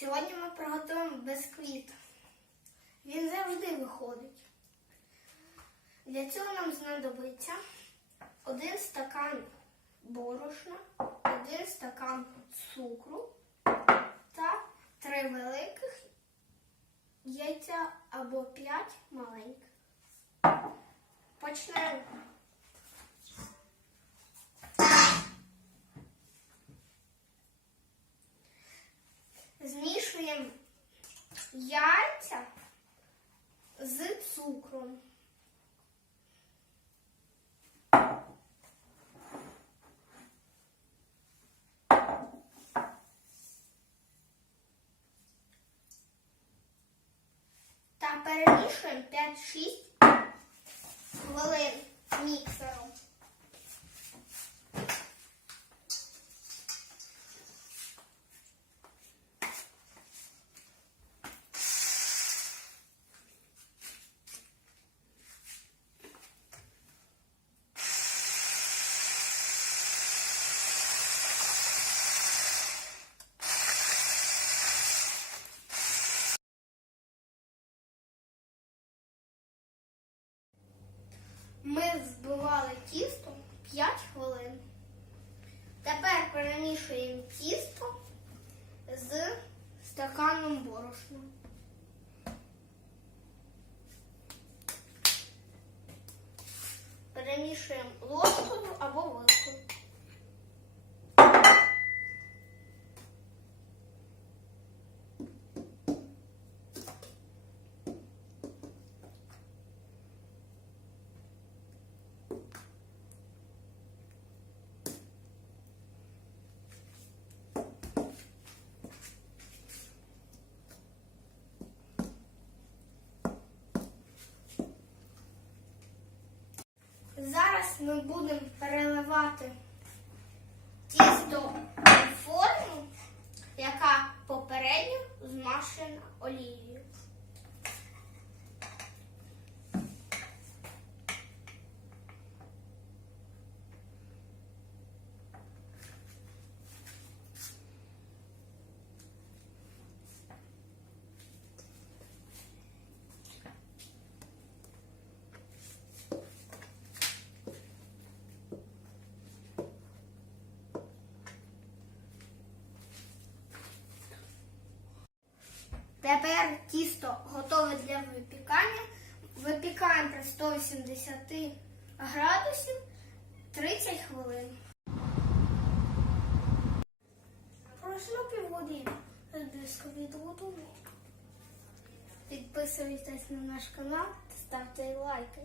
Сьогодні ми приготуємо бисквіт. Він завжди виходить. Для цього нам знадобиться 1 стакан борошна, 1 стакан цукру та 3 великих яйця або 5 маленьких. Почнемо. Змішуємо яйця з цукром. Та перемішуємо 5-6 хвилин міксером. Ми збивали тісто 5 хвилин. Тепер перемішуємо тісто з стаканом борошна. Перемішуємо ложкою або вилкою. Зараз ми будемо переливати тісто в форму, яка попередньо змащена олією. Тепер тісто готове для випікання. Випікаємо при 180 градусів 30 хвилин. Пройшло півгодини. Бисквіт готовий. Підписуйтесь на наш канал та ставте лайки.